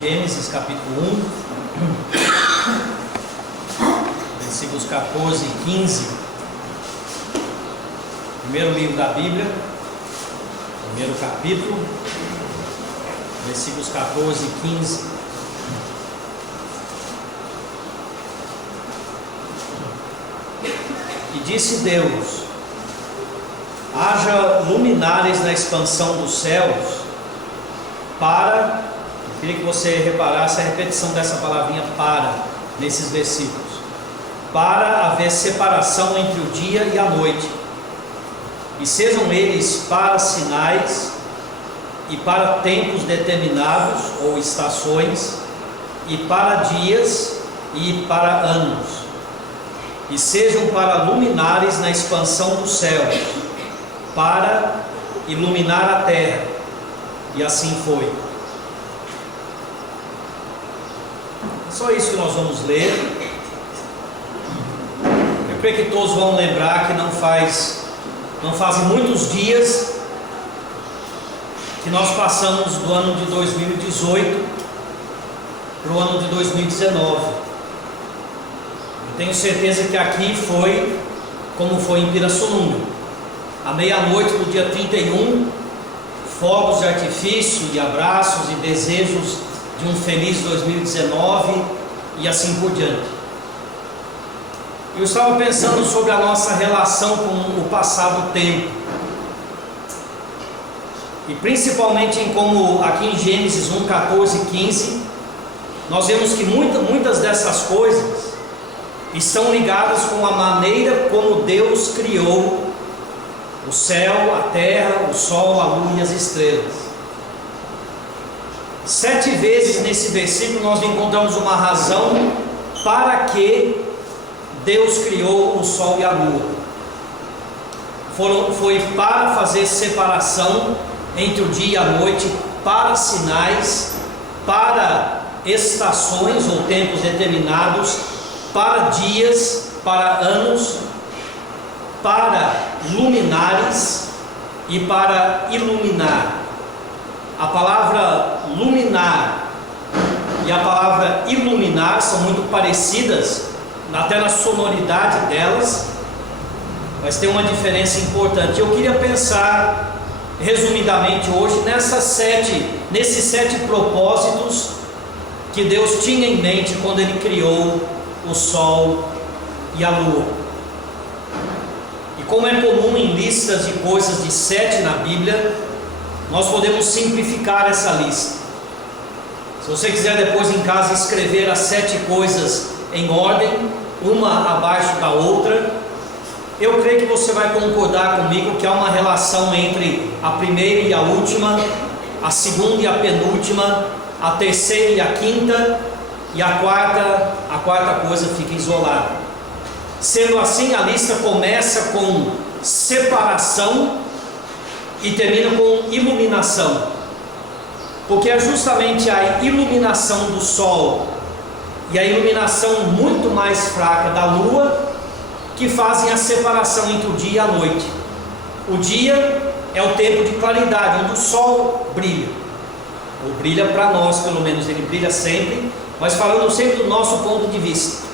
Gênesis capítulo 1, versículos 14 e 15, primeiro livro da Bíblia, primeiro capítulo, versículos 14 e 15. E disse Deus: haja luminares na expansão dos céus para... Eu queria que você reparasse a repetição dessa palavrinha para, nesses versículos. Para haver separação entre o dia e a noite, e sejam eles para sinais, e para tempos determinados, ou estações, e para dias, e para anos, e sejam para luminares na expansão dos céus, para iluminar a terra. E assim foi. Só isso que nós vamos ler. Eu creio que todos vão lembrar que não fazem muitos dias que nós passamos do ano de 2018 para o ano de 2019. Eu tenho certeza que aqui foi como foi em Pirassununga. À meia-noite do dia 31, fogos de artifício e abraços e desejos de um feliz 2019 e assim por diante. Eu estava pensando sobre a nossa relação com o passado tempo, e principalmente em como aqui em Gênesis 1, 14 e 15 nós vemos que muitas dessas coisas estão ligadas com a maneira como Deus criou o céu, a terra, o sol, a lua e as estrelas. 7 vezes nesse versículo nós encontramos uma razão para que Deus criou o sol e a lua. Foi para fazer separação entre o dia e a noite, para sinais, para estações ou tempos determinados, para dias, para anos, para luminares e para iluminar. A palavra luminar e a palavra iluminar são muito parecidas, até na sonoridade delas, mas tem uma diferença importante. Eu queria pensar resumidamente hoje nesses sete propósitos que Deus tinha em mente quando Ele criou o sol e a lua. E como é comum em listas de coisas de 7 na Bíblia, nós podemos simplificar essa lista. Se você quiser depois em casa escrever as 7 coisas em ordem, uma abaixo da outra, eu creio que você vai concordar comigo que há uma relação entre a primeira e a última, a segunda e a penúltima, a terceira e a quinta, e a quarta coisa fica isolada. Sendo assim, a lista começa com separação e termina com iluminação, porque é justamente a iluminação do sol e a iluminação muito mais fraca da lua que fazem a separação entre o dia e a noite. O dia é o tempo de claridade, onde o sol brilha, ou brilha para nós, pelo menos ele brilha sempre, mas falando sempre do nosso ponto de vista.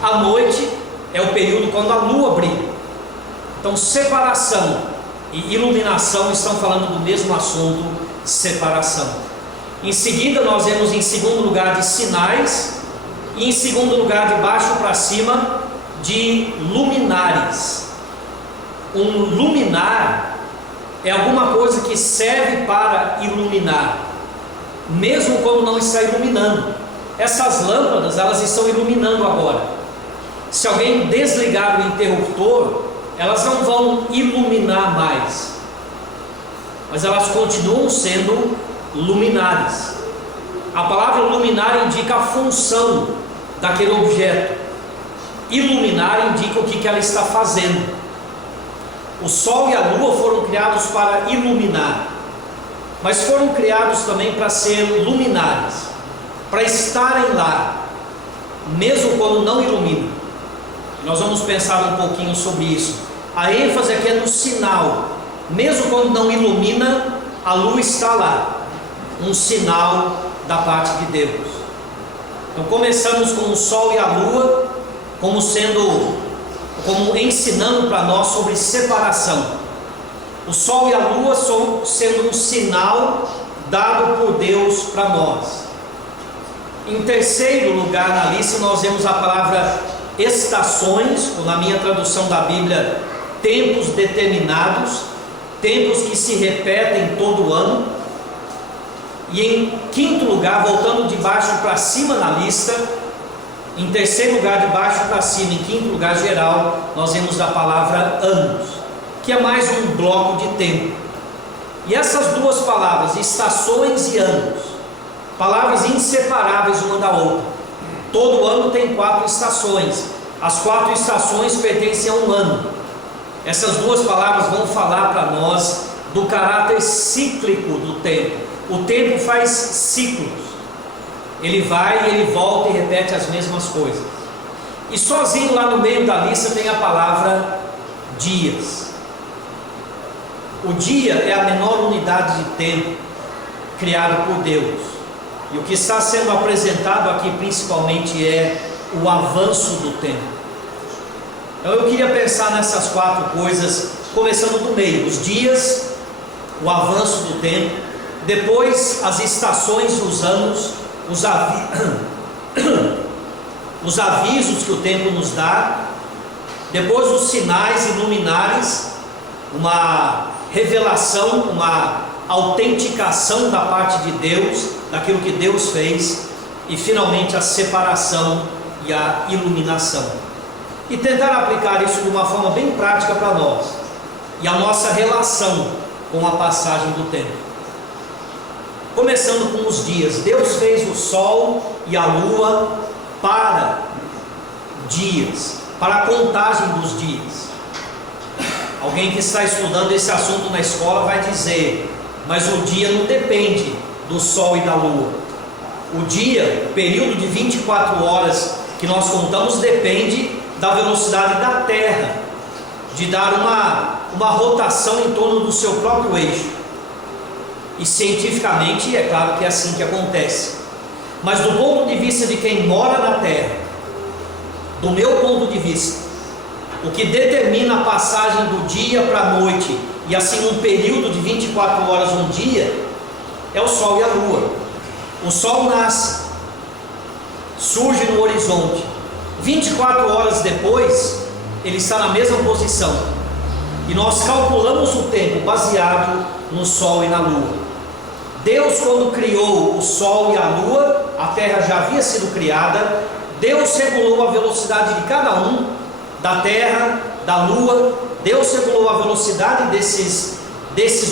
A noite é o período quando a lua brilha. Então, separação e iluminação estão falando do mesmo assunto, separação. Em seguida nós vemos em segundo lugar de sinais, e em segundo lugar de baixo para cima de luminares. Um luminar é alguma coisa que serve para iluminar, mesmo quando não está iluminando. Essas lâmpadas, elas estão iluminando agora. Se alguém desligar o interruptor, elas não vão iluminar mais, mas elas continuam sendo luminares. A palavra luminar indica a função daquele objeto. Iluminar indica o que ela está fazendo. O sol e a lua foram criados para iluminar, mas foram criados também para ser luminares, para estarem lá, mesmo quando não iluminam. Nós vamos pensar um pouquinho sobre isso. A ênfase aqui é no sinal. Mesmo quando não ilumina, a luz está lá. Um sinal da parte de Deus. Então começamos com o sol e a lua como ensinando para nós sobre separação. O sol e a lua sendo um sinal dado por Deus para nós. Em terceiro lugar na lista nós vemos a palavra estações, ou na minha tradução da Bíblia, tempos determinados, tempos que se repetem todo ano. E em quinto lugar, voltando de baixo para cima na lista, em terceiro lugar de baixo para cima, em quinto lugar geral, nós vemos a palavra anos, que é mais um bloco de tempo. E essas duas palavras, estações e anos, palavras inseparáveis uma da outra. Todo ano tem 4 estações. As 4 estações pertencem a um ano. Essas duas palavras vão falar para nós do caráter cíclico do tempo. O tempo faz ciclos. Ele vai, ele volta e repete as mesmas coisas. E sozinho lá no meio da lista tem a palavra dias. O dia é a menor unidade de tempo criado por Deus. E o que está sendo apresentado aqui principalmente é o avanço do tempo. Então eu queria pensar nessas 4 coisas, começando do meio: os dias, o avanço do tempo, depois as estações e os anos, os avisos que o tempo nos dá, depois os sinais e luminares, uma revelação, uma autenticação da parte de Deus, daquilo que Deus fez, e finalmente a separação e a iluminação. E tentar aplicar isso de uma forma bem prática para nós, e a nossa relação com a passagem do tempo. Começando com os dias. Deus fez o sol e a lua para dias, para a contagem dos dias. Alguém que está estudando esse assunto na escola vai dizer: mas o dia não depende do sol e da lua. O dia, o período de 24 horas que nós contamos, depende da velocidade da Terra, de dar uma rotação em torno do seu próprio eixo. E cientificamente é claro que é assim que acontece. Mas do ponto de vista de quem mora na Terra, do meu ponto de vista, o que determina a passagem do dia para a noite, e assim um período de 24 horas um dia, é o sol e a lua. O sol nasce, surge no horizonte, 24 horas depois ele está na mesma posição, e nós calculamos o tempo baseado no sol e na lua. Deus, quando criou o sol e a lua, a terra já havia sido criada. Deus regulou a velocidade de cada um, da terra, da lua. Deus regulou a velocidade desses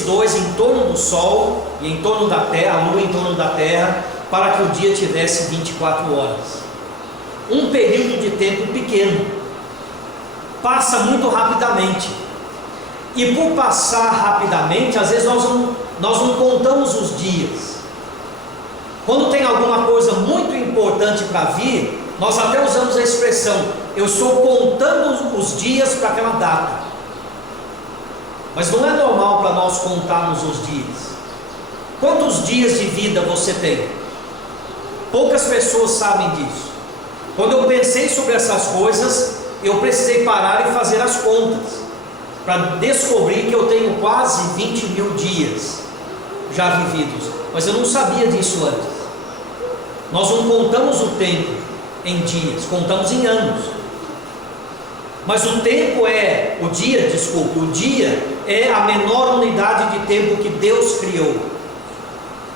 dois em torno do sol e em torno da terra, a lua em torno da terra, para que o dia tivesse 24 horas. Um período de tempo pequeno, passa muito rapidamente. E por passar rapidamente, às vezes nós não contamos os dias. Quando tem alguma coisa muito importante para vir, nós até usamos a expressão: eu estou contando os dias para aquela data. Mas não é normal para nós contarmos os dias. Quantos dias de vida você tem? Poucas pessoas sabem disso. Quando eu pensei sobre essas coisas, eu precisei parar e fazer as contas, para descobrir que eu tenho quase 20 mil dias já vividos. Mas eu não sabia disso antes. Nós não contamos o tempo em dias, contamos em anos. Mas o tempo o dia é a menor unidade de tempo que Deus criou.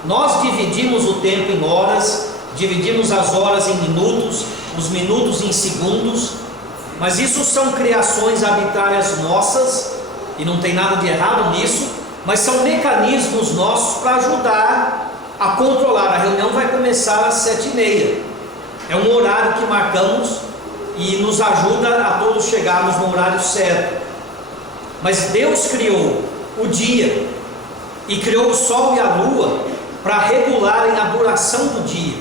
Nós dividimos o tempo em horas, dividimos as horas em minutos, os minutos em segundos, mas isso são criações arbitrárias nossas, e não tem nada de errado nisso, mas são mecanismos nossos para ajudar a controlar. A reunião vai começar às 7h30, é um horário que marcamos e nos ajuda a todos chegarmos no horário certo. Mas Deus criou o dia e criou o sol e a lua para regularem a duração do dia.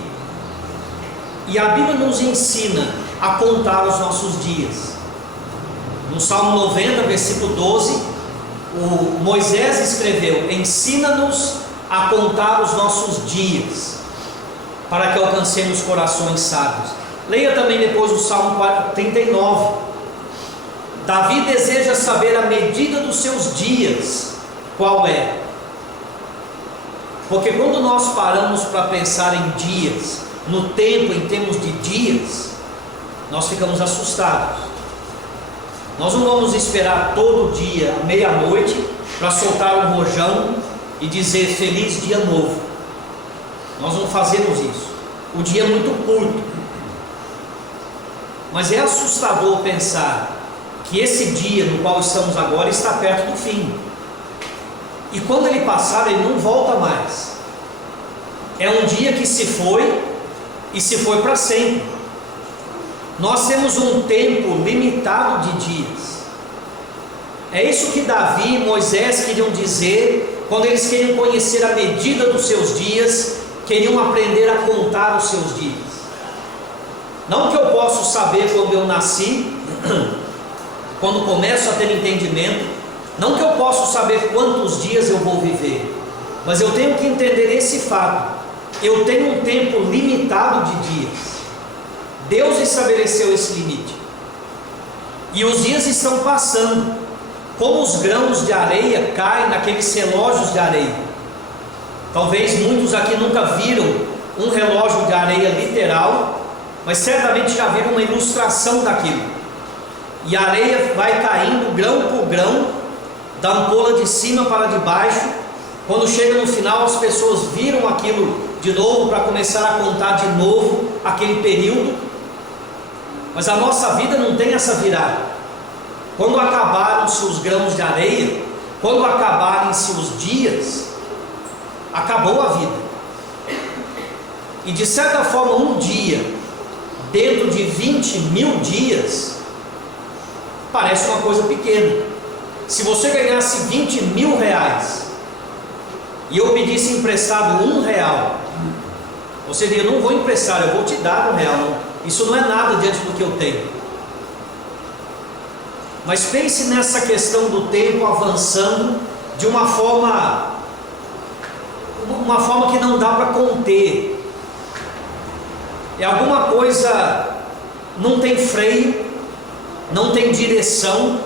E a Bíblia nos ensina a contar os nossos dias. No Salmo 90, versículo 12, o Moisés escreveu: ensina-nos a contar os nossos dias, para que alcancemos corações sábios. Leia também depois o Salmo 39. Davi deseja saber a medida dos seus dias, qual é? Porque quando nós paramos para pensar em dias, no tempo em termos de dias, nós ficamos assustados. Nós não vamos esperar todo dia, meia-noite, para soltar um rojão e dizer feliz dia novo. Nós não fazemos isso. O dia é muito curto. Mas é assustador pensar que esse dia no qual estamos agora está perto do fim. E quando ele passar, ele não volta mais. É um dia que se foi e se foi para sempre. Nós temos um tempo limitado de dias. É isso que Davi e Moisés queriam dizer quando eles queriam conhecer a medida dos seus dias, queriam aprender a contar os seus dias. Não que eu possa saber quando eu nasci, quando começo a ter entendimento, não que eu possa saber quantos dias eu vou viver, mas eu tenho que entender esse fato: eu tenho um tempo limitado de dias. Deus estabeleceu esse limite, e os dias estão passando, como os grãos de areia caem naqueles relógios de areia. Talvez muitos aqui nunca viram um relógio de areia literal, mas certamente já viram uma ilustração daquilo. E a areia vai caindo grão por grão, da ampola de cima para de baixo. Quando chega no final, as pessoas viram aquilo de novo para começar a contar de novo aquele período. Mas a nossa vida não tem essa virada. Quando acabaram-se os grãos de areia, quando acabarem-se os dias, acabou a vida. E de certa forma, um dia dentro de 20 mil dias parece uma coisa pequena. Se você ganhasse 20 mil reais e eu pedisse emprestado R$1, você diria: não vou emprestar, eu vou te dar R$1. Isso não é nada diante do que eu tenho. Mas pense nessa questão do tempo avançando de uma forma que não dá para conter. É alguma coisa, não tem freio, não tem direção.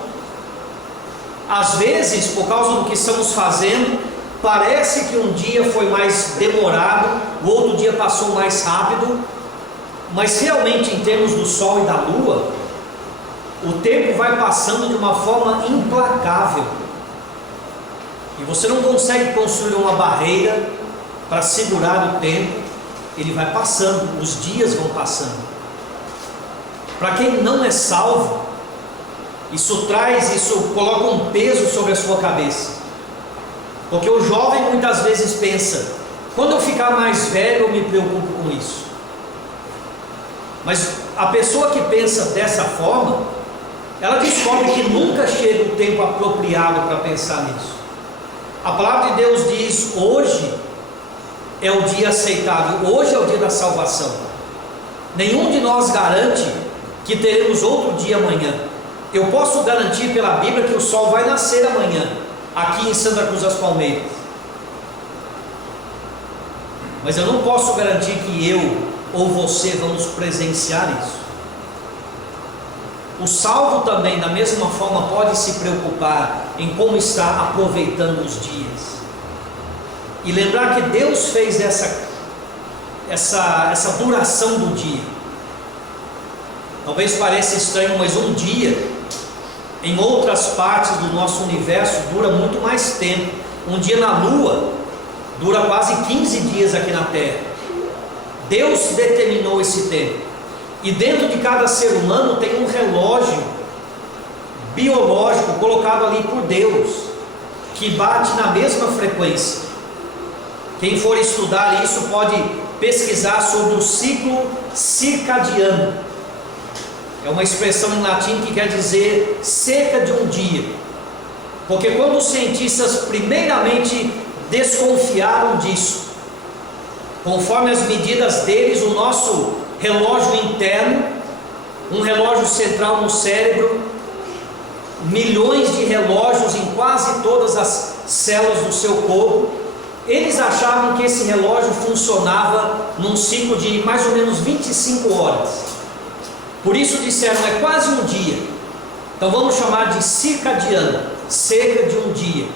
Às vezes, por causa do que estamos fazendo, parece que um dia foi mais demorado, o outro dia passou mais rápido, mas realmente, em termos do sol e da lua, o tempo vai passando de uma forma implacável, e você não consegue construir uma barreira para segurar o tempo. Ele vai passando, os dias vão passando. Para quem não é salvo, isso coloca um peso sobre a sua cabeça, porque o jovem muitas vezes pensa: quando eu ficar mais velho eu me preocupo com isso. Mas a pessoa que pensa dessa forma, ela descobre que nunca chega o tempo apropriado para pensar nisso. A palavra de Deus diz: hoje é o dia aceitável, hoje é o dia da salvação. Nenhum de nós garante que teremos outro dia amanhã. Eu posso garantir pela Bíblia que o sol vai nascer amanhã, aqui em Santa Cruz das Palmeiras, mas eu não posso garantir que eu ou você vamos presenciar isso. O salvo também, da mesma forma, pode se preocupar em como está aproveitando os dias, e lembrar que Deus fez essa duração do dia. Talvez pareça estranho, mas um dia em outras partes do nosso universo dura muito mais tempo. Um dia na Lua dura quase 15 dias aqui na Terra. Deus determinou esse tempo, e dentro de cada ser humano tem um relógio biológico colocado ali por Deus, que bate na mesma frequência. Quem for estudar isso pode pesquisar sobre o ciclo circadiano. É uma expressão em latim que quer dizer cerca de um dia, porque quando os cientistas primeiramente desconfiaram disso, conforme as medidas deles, o nosso relógio interno, um relógio central no cérebro, milhões de relógios em quase todas as células do seu corpo, Eles achavam que esse relógio funcionava num ciclo de mais ou menos 25 horas. Por isso disseram, é quase um dia. Então vamos chamar de circadiano, cerca de um dia.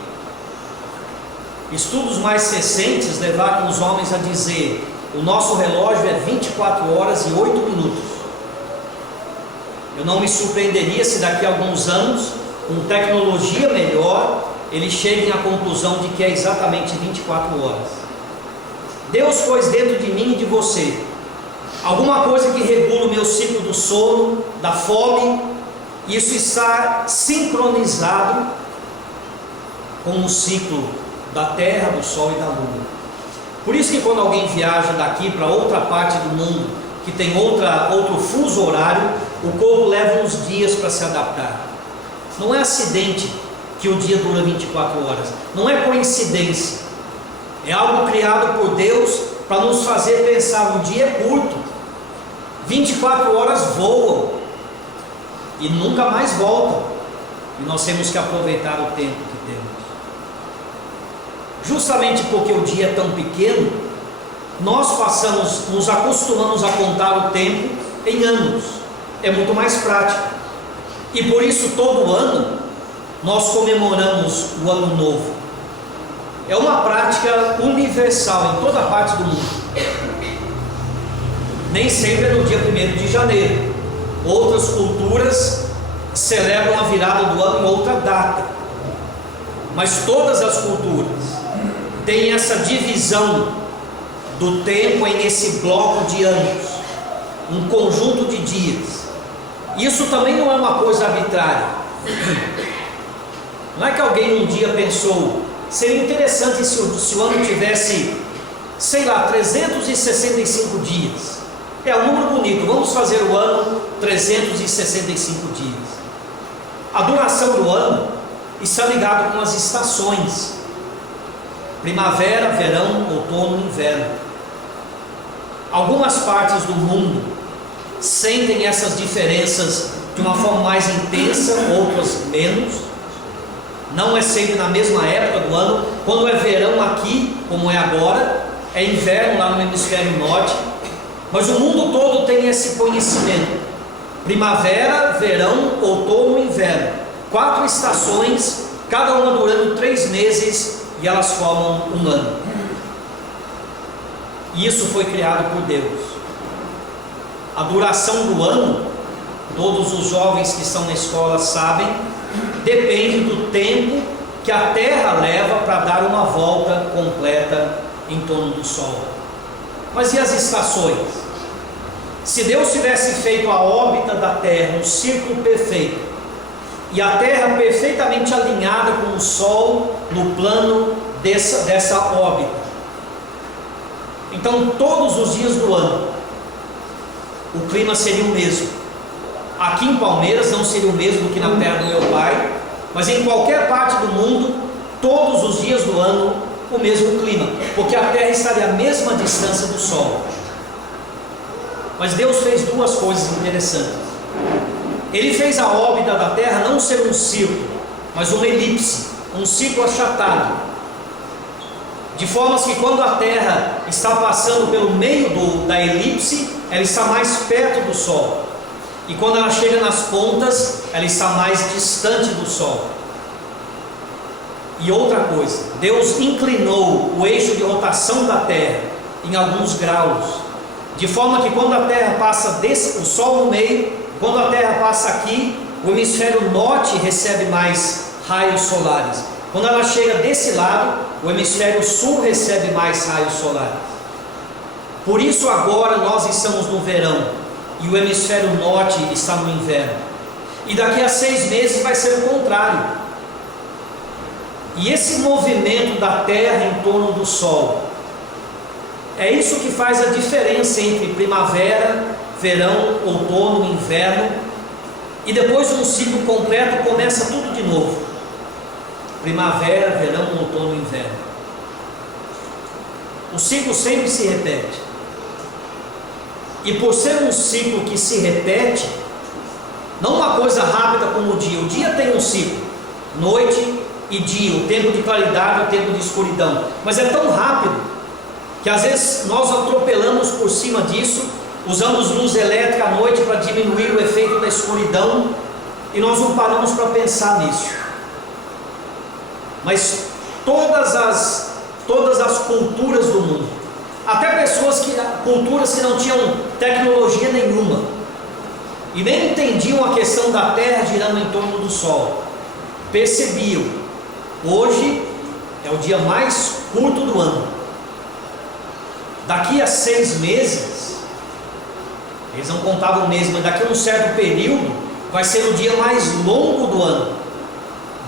Estudos mais recentes levaram os homens a dizer, o nosso relógio é 24 horas e 8 minutos. Eu não me surpreenderia se daqui a alguns anos, com tecnologia melhor, eles cheguem à conclusão de que é exatamente 24 horas. Deus pôs dentro de mim e de você alguma coisa que regula o meu ciclo do sono, da fome. Isso está sincronizado com o ciclo da terra, do sol e da lua. Por isso que quando alguém viaja daqui para outra parte do mundo, que tem outro fuso horário, o corpo leva uns dias para se adaptar. Não é acidente que o dia dura 24 horas, não é coincidência, é algo criado por Deus para nos fazer pensar, um dia é curto, 24 horas voam e nunca mais voltam, e nós temos que aproveitar o tempo que temos. Justamente porque o dia é tão pequeno, nós nos acostumamos a contar o tempo em anos, é muito mais prático, e por isso todo ano nós comemoramos o Ano Novo. É uma prática universal em toda parte do mundo. Nem sempre é no dia 1º de janeiro. Outras culturas celebram a virada do ano em outra data. Mas todas as culturas têm essa divisão do tempo em esse bloco de anos, um conjunto de dias. Isso também não é uma coisa arbitrária. Não é que alguém um dia pensou, seria interessante se o ano tivesse, 365 dias. É um número bonito, vamos fazer o ano 365 dias. A duração do ano está ligada com as estações: primavera, verão, outono, inverno. Algumas partes do mundo sentem essas diferenças de uma forma mais intensa, outras menos. Não é sempre na mesma época do ano. Quando é verão aqui, como é agora, é inverno lá no hemisfério norte. Mas o mundo todo tem esse conhecimento: primavera, verão, outono e inverno. 4 estações, cada uma durando 3 meses, e elas formam um ano. E isso foi criado por Deus. A duração do ano, todos os jovens que estão na escola sabem, depende do tempo que a Terra leva para dar uma volta completa em torno do Sol. Mas e as estações? Se Deus tivesse feito a órbita da Terra, um círculo perfeito, e a Terra perfeitamente alinhada com o Sol no plano dessa órbita, então todos os dias do ano o clima seria o mesmo. Aqui em Palmeiras não seria o mesmo que na terra do meu pai, mas em qualquer parte do mundo, todos os dias do ano, o mesmo clima, porque a terra estaria à mesma distância do Sol. Mas Deus fez 2 coisas interessantes. Ele fez a órbita da terra não ser um círculo, mas uma elipse, um círculo achatado, de forma que quando a terra está passando pelo meio da elipse, ela está mais perto do Sol. E quando ela chega nas pontas, ela está mais distante do Sol. E outra coisa, Deus inclinou o eixo de rotação da Terra em alguns graus, de forma que quando a Terra passa o Sol no meio, quando a Terra passa aqui, o hemisfério norte recebe mais raios solares. Quando ela chega desse lado, o hemisfério sul recebe mais raios solares. Por isso agora nós estamos no verão e o hemisfério norte está no inverno. E daqui a 6 meses vai ser o contrário. E esse movimento da Terra em torno do Sol, é isso que faz a diferença entre primavera, verão, outono, inverno. E depois de um ciclo completo começa tudo de novo: primavera, verão, outono, inverno. O ciclo sempre se repete. E por ser um ciclo que se repete, não uma coisa rápida como o dia tem um ciclo: noite, e dia, o tempo de claridade e o tempo de escuridão. Mas é tão rápido que às vezes nós atropelamos por cima disso, usamos luz elétrica à noite para diminuir o efeito da escuridão, e nós não paramos para pensar nisso. Mas todas as culturas do mundo, até culturas que não tinham tecnologia nenhuma e nem entendiam a questão da Terra girando em torno do Sol, percebiam: hoje é o dia mais curto do ano. Daqui a 6 meses, eles não contavam mês, mas daqui a um certo período vai ser o dia mais longo do ano.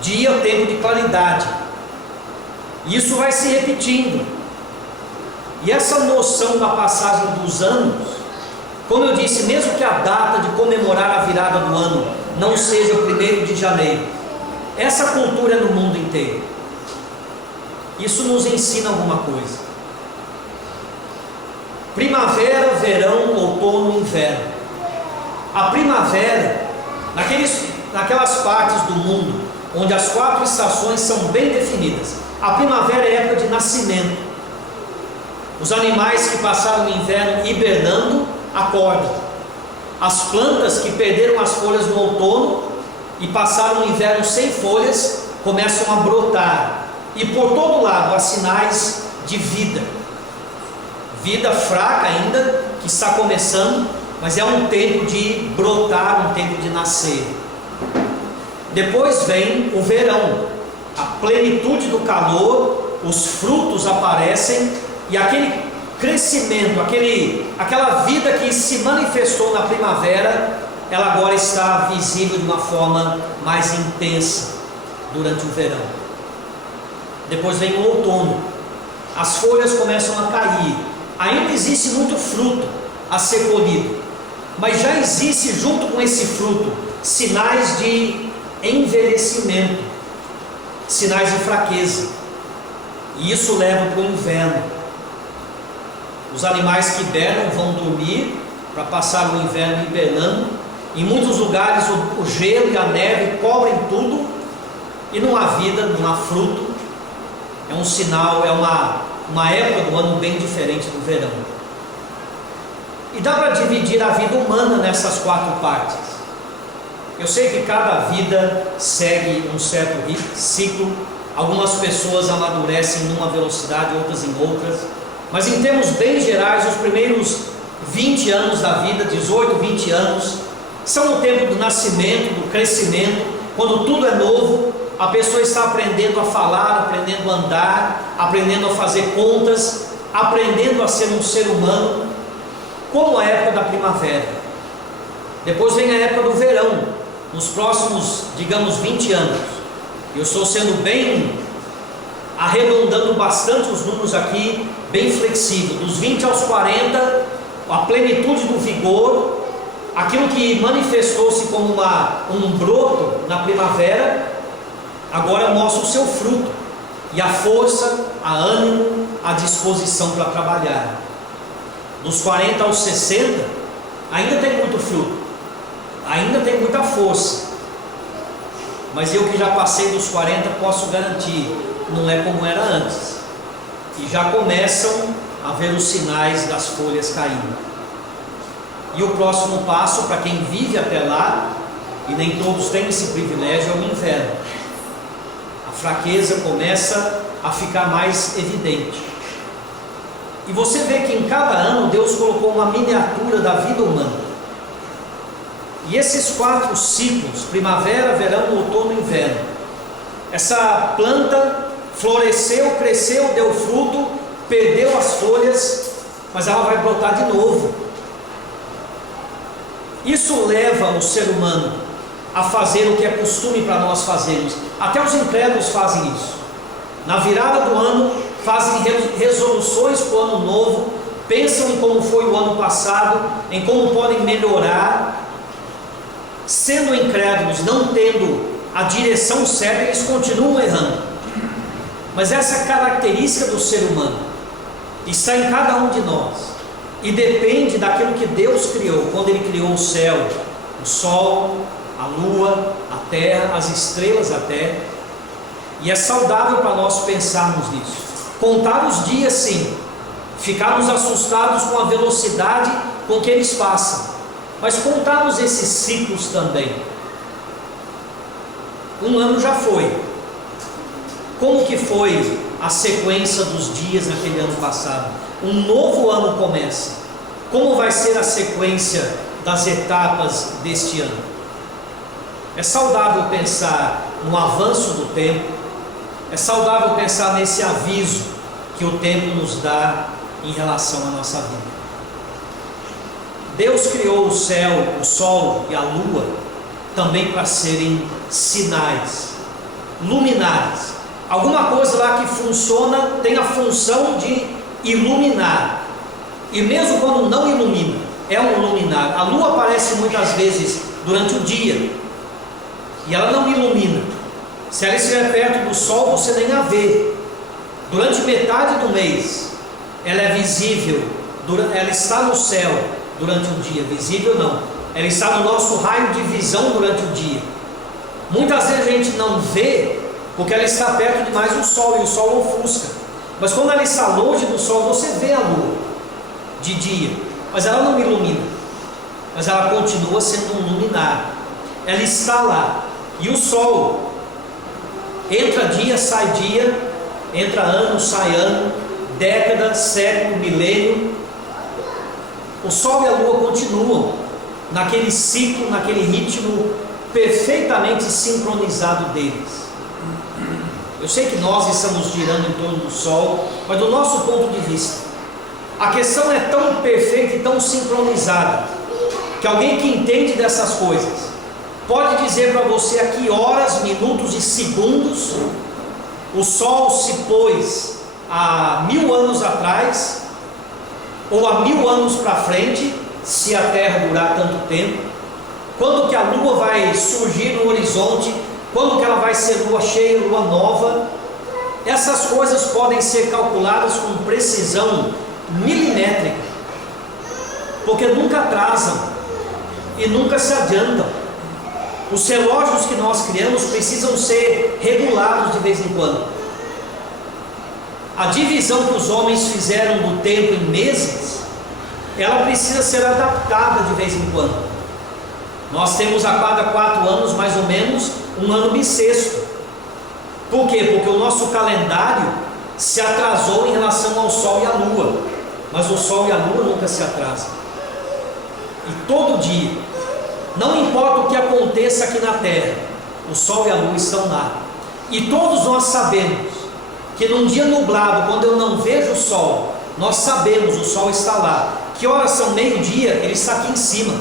Dia, tempo de claridade. Isso vai se repetindo. E essa noção da passagem dos anos, como eu disse, mesmo que a data de comemorar a virada do ano não seja o 1º de janeiro, essa cultura é no mundo inteiro. Isso nos ensina alguma coisa. Primavera, verão, outono, inverno. A primavera, naquelas partes do mundo onde as 4 estações são bem definidas, a primavera é época de nascimento. Os animais que passaram o inverno hibernando acordam. As plantas que perderam as folhas no outono e passaram o inverno sem folhas começam a brotar. E por todo lado há sinais de vida. Vida fraca ainda, que está começando, mas é um tempo de brotar, um tempo de nascer. Depois vem o verão, a plenitude do calor, os frutos aparecem, e aquele crescimento, aquela vida que se manifestou na primavera, ela agora está visível de uma forma mais intensa durante o verão. Depois vem o outono, as folhas começam a cair, ainda existe muito fruto a ser colhido, mas já existe junto com esse fruto sinais de envelhecimento, sinais de fraqueza, e isso leva para o inverno. Os animais que hibernam vão dormir para passar o inverno hibernando. Em muitos lugares o gelo e a neve cobrem tudo e não há vida, não há fruto. É um sinal, é uma época do ano bem diferente do verão. E dá para dividir a vida humana nessas 4 partes. Eu sei que cada vida segue um certo ciclo. Algumas pessoas amadurecem numa velocidade, outras em outras. Mas em termos bem gerais, os primeiros 20 anos da vida, 18, 20 anos, são o tempo do nascimento, do crescimento, quando tudo é novo, a pessoa está aprendendo a falar, aprendendo a andar, aprendendo a fazer contas, aprendendo a ser um ser humano, como a época da primavera. Depois vem a época do verão, nos próximos, digamos, 20 anos. Eu estou sendo bem, arredondando bastante os números aqui, bem flexível, dos 20 aos 40, a plenitude do vigor, aquilo que manifestou-se como um broto na primavera, agora mostra o seu fruto, e a força, a ânimo, a disposição para trabalhar. Dos 40 aos 60, ainda tem muito fruto, ainda tem muita força, mas eu que já passei dos 40 posso garantir, não é como era antes, e já começam a ver os sinais das folhas caindo. E o próximo passo, para quem vive até lá, e nem todos têm esse privilégio, é o inverno. A fraqueza começa a ficar mais evidente, e você vê que em cada ano Deus colocou uma miniatura da vida humana. E esses 4 ciclos, primavera, verão, outono e inverno, essa planta floresceu, cresceu, deu fruto, perdeu as folhas, mas ela vai brotar de novo. Isso leva o ser humano a fazer o que é costume para nós fazermos. Até os incrédulos fazem isso. Na virada do ano, fazem resoluções para o ano novo, pensam em como foi o ano passado, em como podem melhorar. Sendo incrédulos, não tendo a direção certa, eles continuam errando. Mas essa característica do ser humano está em cada um de nós, e depende daquilo que Deus criou. Quando Ele criou o céu, o sol, a lua, a terra, as estrelas até, E é saudável para nós pensarmos nisso. Contar os dias, sim. Ficarmos assustados com a velocidade com que eles passam. Mas contarmos esses ciclos também. Um ano já foi. Como que foi a sequência dos dias naquele ano passado? Um novo ano começa. Como vai ser a sequência das etapas deste ano? É saudável pensar no avanço do tempo. É saudável pensar nesse aviso que o tempo nos dá em relação à nossa vida. Deus criou o céu, o sol e a lua também para serem sinais, luminares. Alguma coisa lá que funciona, tem a função de iluminar. E mesmo quando não ilumina, é um iluminar. A lua aparece muitas vezes durante o dia e ela não ilumina. Se ela estiver perto do sol, você nem a vê. Durante metade do mês, ela é visível, ela está no céu durante o dia. Visível não, ela está no nosso raio de visão durante o dia. Muitas vezes a gente não vê, porque ela está perto demais do sol, e o sol ofusca. Mas quando ela está longe do sol, você vê a lua de dia, mas ela não ilumina, mas ela continua sendo um luminar. Ela está lá. E o sol, entra dia, sai dia, entra ano, sai ano, década, século, milênio. O sol e a lua continuam naquele ciclo, naquele ritmo perfeitamente sincronizado deles. Eu sei que nós estamos girando em torno do sol, mas do nosso ponto de vista, a questão é tão perfeita e tão sincronizada, que alguém que entende dessas coisas pode dizer para você a que horas, minutos e segundos o sol se pôs há 1000 anos atrás, ou há 1000 anos para frente, se a Terra durar tanto tempo. Quando que a lua vai surgir no horizonte, quando que ela vai ser lua cheia, lua nova. Essas coisas podem ser calculadas com precisão milimétrica, porque nunca atrasam e nunca se adiantam. Os relógios que nós criamos precisam ser regulados de vez em quando. A divisão que os homens fizeram do tempo em meses, ela precisa ser adaptada de vez em quando. Nós temos a cada 4 anos mais ou menos um ano bissexto. Por quê? Porque o nosso calendário se atrasou em relação ao sol e à lua, mas o sol e a lua nunca se atrasam. E todo dia, não importa o que aconteça aqui na terra, o sol e a lua estão lá. E todos nós sabemos que num dia nublado, quando eu não vejo o sol, nós sabemos, o sol está lá. Que horas são? Meio-dia, ele está aqui em cima.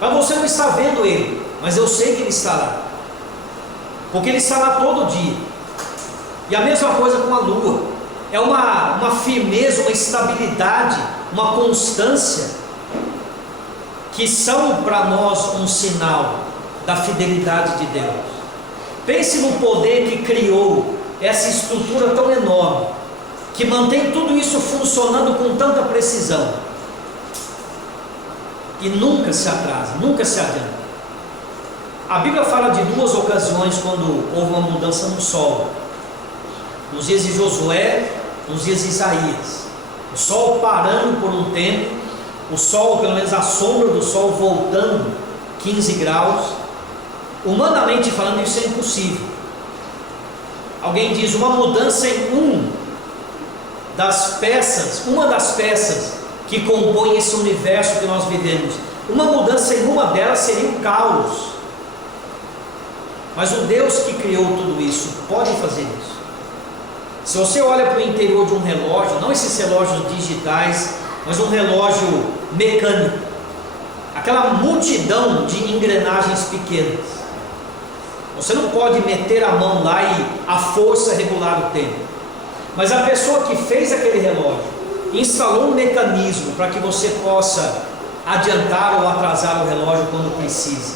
Mas você não está vendo ele, mas eu sei que ele está lá, porque ele está lá todo dia. E a mesma coisa com a lua. É uma firmeza, uma estabilidade, uma constância, que são para nós um sinal da fidelidade de Deus. Pense no poder que criou essa estrutura tão enorme, que mantém tudo isso funcionando com tanta precisão, e nunca se atrasa, nunca se adianta. A Bíblia fala de 2 ocasiões quando houve uma mudança no sol: nos dias de Josué, nos dias de Isaías. O sol parando por um tempo, o sol, pelo menos a sombra do sol, voltando 15 graus. Humanamente falando, isso é impossível. Alguém diz uma mudança em uma das peças que compõem esse universo que nós vivemos, uma mudança em uma delas seria um caos. Mas o Deus que criou tudo isso pode fazer isso. Se você olha para o interior de um relógio, não esses relógios digitais, mas um relógio mecânico, aquela multidão de engrenagens pequenas, você não pode meter a mão lá e a força regular o tempo. Mas a pessoa que fez aquele relógio instalou um mecanismo para que você possa adiantar ou atrasar o relógio quando precisa.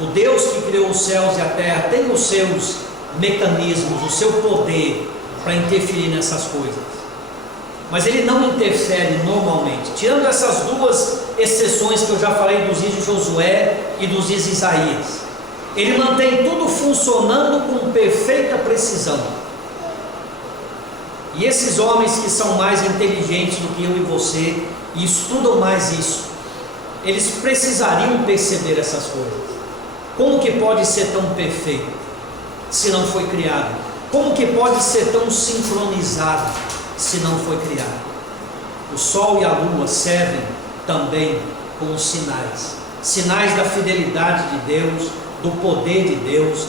O Deus que criou os céus e a terra tem os seus mecanismos, o seu poder para interferir nessas coisas, mas ele não interfere normalmente, tirando essas 2 exceções que eu já falei, dos dias de Josué e dos dias de Isaías. Ele mantém tudo funcionando com perfeita precisão. E esses homens que são mais inteligentes do que eu e você, e estudam mais isso, eles precisariam perceber essas coisas. Como que pode ser tão perfeito, se não foi criado? Como que pode ser tão sincronizado, se não foi criado? O sol e a lua servem também como sinais. Sinais da fidelidade de Deus, do poder de Deus.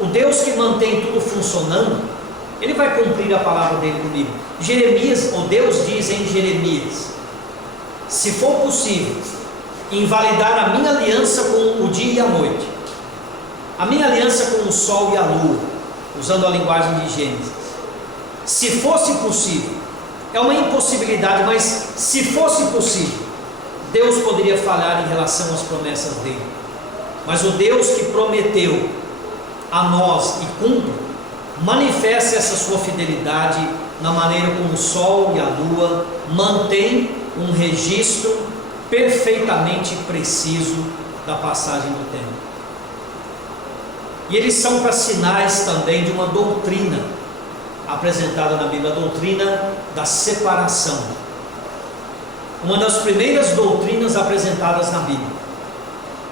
O Deus que mantém tudo funcionando, Ele vai cumprir a palavra dele comigo. Jeremias, ou Deus diz em Jeremias: se for possível invalidar a minha aliança com o dia e a noite, a minha aliança com o sol e a lua, usando a linguagem de Gênesis, se fosse possível, é uma impossibilidade, mas se fosse possível, Deus poderia falhar em relação às promessas dele. Mas o Deus que prometeu a nós e cumpre, manifesta essa sua fidelidade na maneira como o sol e a lua mantêm um registro perfeitamente preciso da passagem do tempo. E eles são para sinais também de uma doutrina apresentada na Bíblia, a doutrina da separação. Uma das primeiras doutrinas apresentadas na Bíblia.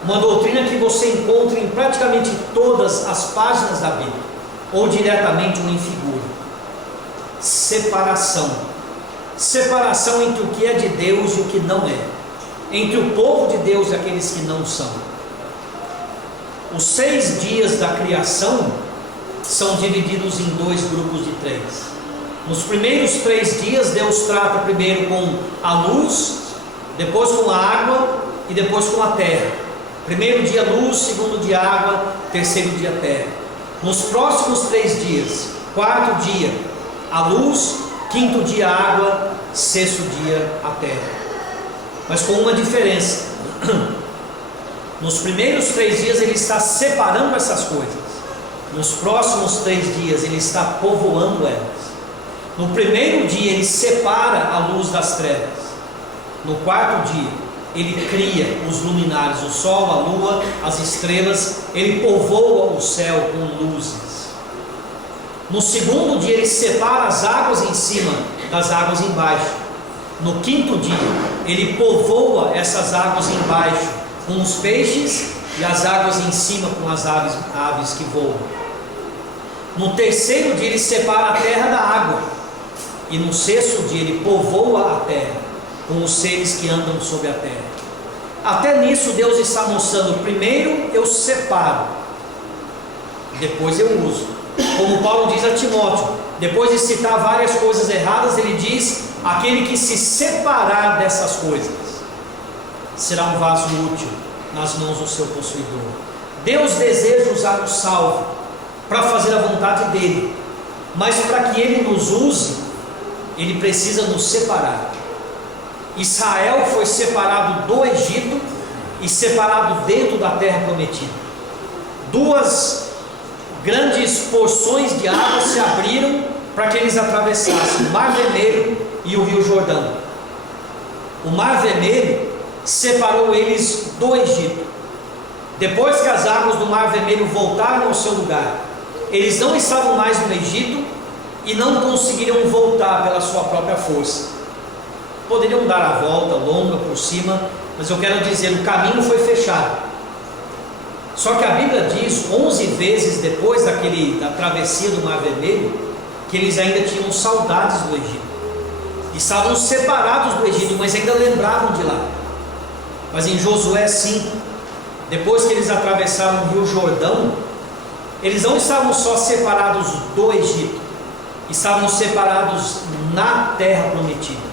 Uma doutrina que você encontra em praticamente todas as páginas da Bíblia, ou diretamente ou em figura. Separação. Separação entre o que é de Deus e o que não é. Entre o povo de Deus e aqueles que não são. Os 6 dias da criação são divididos em 2 grupos de 3. Nos primeiros 3 dias, Deus trata primeiro com a luz, depois com a água e depois com a terra. Primeiro dia luz, segundo dia água, terceiro dia terra. Nos próximos 3 dias, 4º dia a luz, 5º dia água, 6º dia a terra. Mas com uma diferença: nos primeiros 3 dias Ele está separando essas coisas. Nos próximos 3 dias Ele está povoando elas. No primeiro dia Ele separa a luz das trevas. No 4º dia Ele cria os luminares, o sol, a lua, as estrelas. Ele povoa o céu com luzes. No 2º dia Ele separa as águas em cima das águas embaixo. No 5º dia Ele povoa essas águas embaixo com os peixes e as águas em cima com as aves que voam. No 3º dia Ele separa a terra da água. E no 6º dia Ele povoa a terra com os seres que andam sobre a terra. Até nisso Deus está mostrando: primeiro eu separo, depois eu uso. Como Paulo diz a Timóteo, depois de citar várias coisas erradas, ele diz: aquele que se separar dessas coisas será um vaso útil nas mãos do seu possuidor. Deus deseja usar o salvo para fazer a vontade dele, mas para que ele nos use, ele precisa nos separar. Israel foi separado do Egito e separado dentro da terra prometida. 2 grandes porções de água se abriram para que eles atravessassem o Mar Vermelho e o Rio Jordão. O Mar Vermelho separou eles do Egito. Depois que as águas do Mar Vermelho voltaram ao seu lugar, eles não estavam mais no Egito e não conseguiriam voltar pela sua própria força. Poderiam dar a volta longa por cima, mas eu quero dizer, o caminho foi fechado. Só que a Bíblia diz 11 vezes depois da travessia do Mar Vermelho, que eles ainda tinham saudades do Egito. Estavam separados do Egito, mas ainda lembravam de lá. Mas em Josué 5, depois que eles atravessaram o Rio Jordão, eles não estavam só separados do Egito, estavam separados na terra prometida.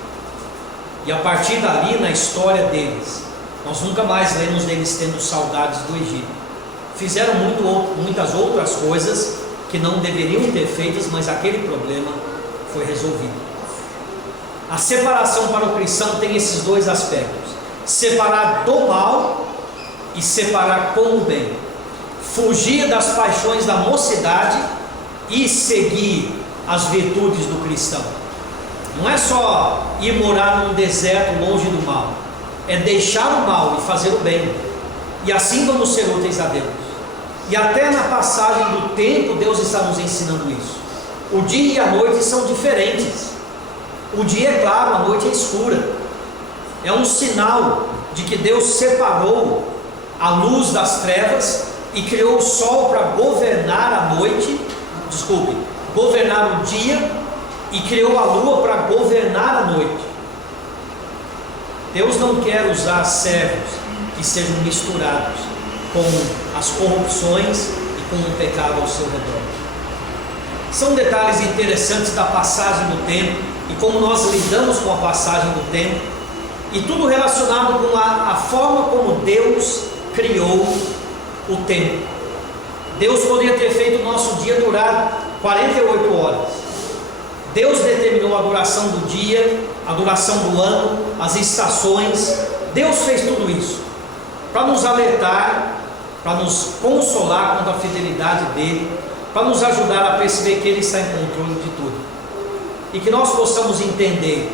E a partir dali, na história deles, nós nunca mais lemos deles tendo saudades do Egito. Fizeram muitas outras coisas que não deveriam ter feitas, mas aquele problema foi resolvido. A separação para o cristão tem esses 2 aspectos: separar do mal e separar com o bem. Fugir das paixões da mocidade e seguir as virtudes do cristão. Não é só ir morar num deserto longe do mal, é deixar o mal e fazer o bem, e assim vamos ser úteis a Deus. E até na passagem do tempo, Deus está nos ensinando isso. O dia e a noite são diferentes. O dia é claro, a noite é escura. É um sinal de que Deus separou a luz das trevas e criou o sol para governar a noite, governar o dia, e criou a lua para governar a noite. Deus não quer usar servos que sejam misturados com as corrupções e com o pecado ao seu redor. São detalhes interessantes da passagem do tempo e como nós lidamos com a passagem do tempo, e tudo relacionado com a forma como Deus criou o tempo. Deus poderia ter feito o nosso dia durar 48 horas. Deus determinou a duração do dia, a duração do ano, as estações. Deus fez tudo isso para nos alertar, para nos consolar quanto à fidelidade dele, para nos ajudar a perceber que ele está em controle de tudo, e que nós possamos entender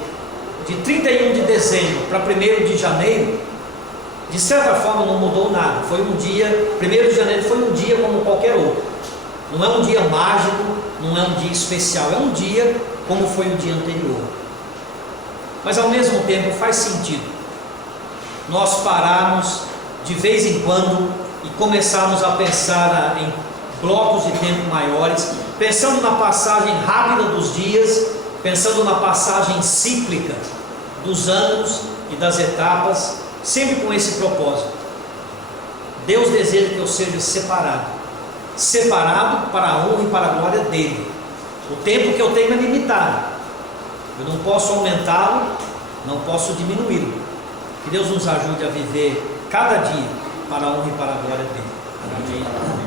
de 31 de dezembro para 1º de janeiro, de certa forma não mudou nada. Foi um dia, 1º de janeiro foi um dia como qualquer outro. Não é um dia mágico, não é um dia especial, é um dia como foi o dia anterior. Mas ao mesmo tempo faz sentido nós pararmos de vez em quando e começarmos a pensar em blocos de tempo maiores, pensando na passagem rápida dos dias, pensando na passagem cíclica dos anos e das etapas, sempre com esse propósito. Deus deseja que eu seja separado para a honra e para a glória dele. O tempo que eu tenho é limitado, eu não posso aumentá-lo, não posso diminuí-lo. Que Deus nos ajude a viver cada dia para a honra e para a glória dele. Amém.